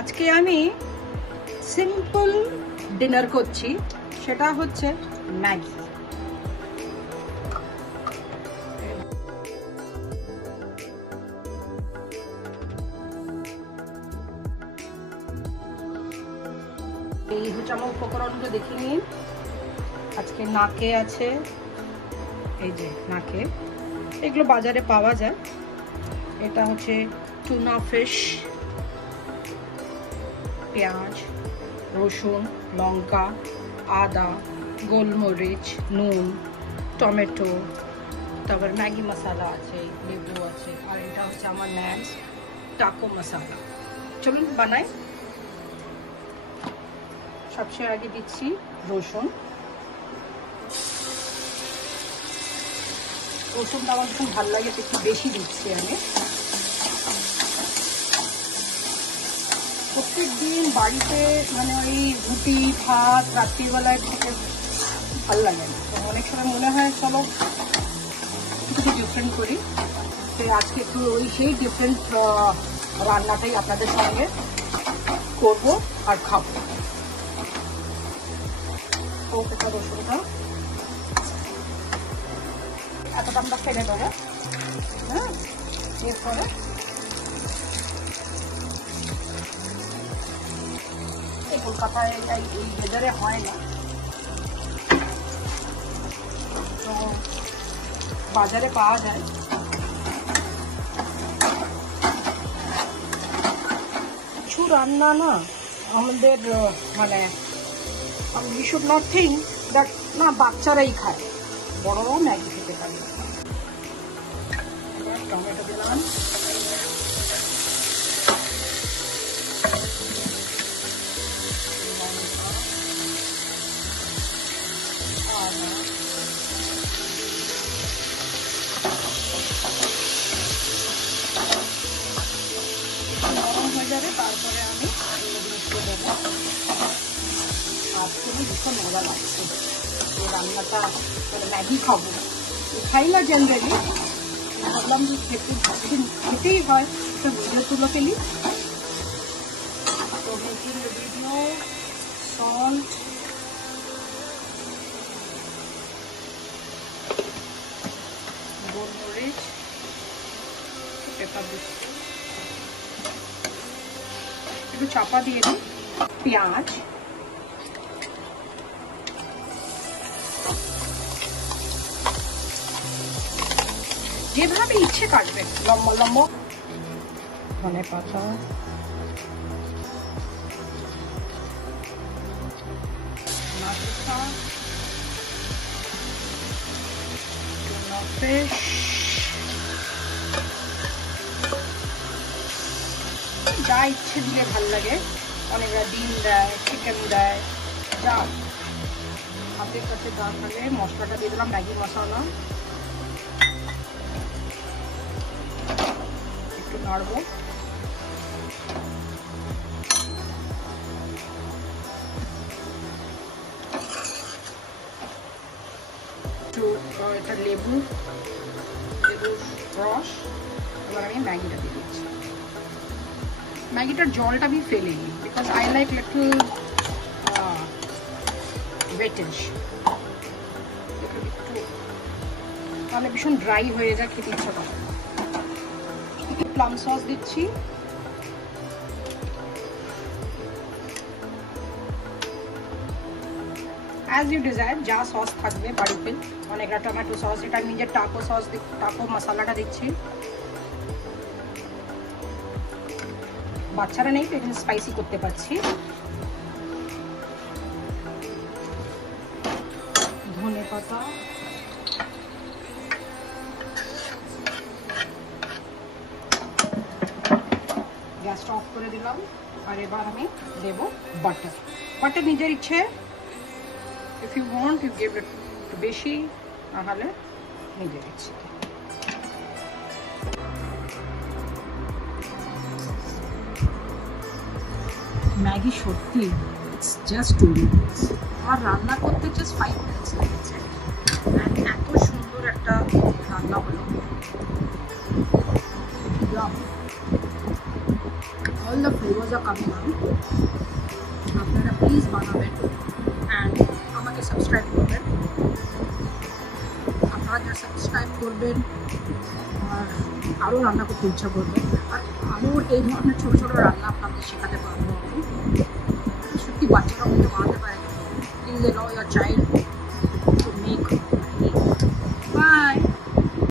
আজকে আমি simple dinner করছি, সেটা হচ্ছে ম্যাগি। এই হচ্ছে আমার উপকরণগুলো দেখে নিন। আজকে নাকে আছে, এই যে নাকে, এগুলো বাজারে পাওয়া যায়। এটা হচ্ছে টুনা ফিশ, পেঁয়াজ, রসুন, লঙ্কা, আদা, গোলমরিচ, নুন, টমেটো, তারপর ম্যাগি মশলা আছে, লেবু আছে, আর এটা হচ্ছে আমার ন্যান্স টাকো মশলা। চলুন বানাই। সবচেয়ে আগে দিচ্ছি রসুন। রসুনটা আমার খুব ভালো লাগে, একটু বেশি দিচ্ছি আমি। প্রত্যেক দিন বাড়িতে মানে ওই রুটি ভাত রাত্রিবেলায় খেতে ভালো লাগে না, তো অনেক সময় মনে হয় চলো কিছু ডিফারেন্ট করি। তো আজকে একটু ওই সেই ডিফারেন্ট রান্নাটাই আপনাদের সঙ্গে করব আর খাবো। প্রত্যেকটা রসুনটা এতটা আমরা ফেলে দেবো। হ্যাঁ, এরপরে এই কলকাতায় এই ওয়েদারে হয় না, তো বাজারে পাওয়া যায়। কিছু রান্না না আমাদের মানে we should not think that না বাচ্চারাই খায়, বড়রাও ম্যাগি খেতে পারে। এবার টমেটো দিলাম, গরম হয়ে যাবে, তারপরে আমি জিনিসগুলো দেবো। আজকে ভীষণ মজা লাগছে এই রান্নাটা, মানে ম্যাগি খাবো, খাই না জেনারেলি, ভাবলাম যে খেতেই হয়, তো ভিডিও তুলে ফেলি। তো মেকিং দ্য ভিডিও, সল্ট, গোলমরিচ, পেপার দিচ্ছি, একটু চাপা দিয়ে দিই, পেঁয়াজ, যেভাবে ইচ্ছে কাটবেন, লম্বা লম্বা, ধনে পাতা, ফিশ, যা ইচ্ছে দিলে ভাল লাগে। অনেকরা ডিম দেয়, চিকেন দেয়, যা হাতের কাছে যা থাকে। মশলাটা দিয়ে দিলাম, ম্যাগি মশলা, একটু নাড়বো। এটা লেবুর রস। এবার আমি ম্যাগিটা দিয়ে দিচ্ছি। ম্যাগিটার জলটা আমি ফেলে নিই, because I like little weightage, একটু তাহলে ভীষণ ড্রাই হয়ে যায়, খেতে ইচ্ছা করে। প্লাম সস দিচ্ছি, অ্যাজ ইউ ডিজায়ার, যা সস থাকবে বাড়িতে। অনেকটা টমেটো সস, এটা নিজের টাকো সস, টাকো মশলাটা দিচ্ছি। বাচ্চারা নেই তো এখানে স্পাইসি করতে পারছি। ধনে পাতা, গ্যাসটা অফ করে দিলাম। আর এবার আমি দেবো বাটার। বাটার নিজের ইচ্ছে, if you want you give it বেশি, নাহলে নিজের ইচ্ছে। ম্যাগি সত্যি ইটস জাস্ট 2 মিনিটস, আর রান্না করতে জাস্ট 5 মিনিটস লেগেছে। এত সুন্দর একটা রান্না হলো। even the flavors are coming out. আপনারা প্লিজ বানাবেন অ্যান্ড আমাকে সাবস্ক্রাইব করবেন। আপনারা যারা সাবস্ক্রাইব করবেন আর আরও রান্না করতে ইচ্ছা করবেন, আর আরও এই ধরনের ছোটো ছোটো রান্না আপনাদের শেখাতে পারবো আমি। সত্যি বাচ্চারা কিন্তু বানাতে পারে, কিন্তু in the no year child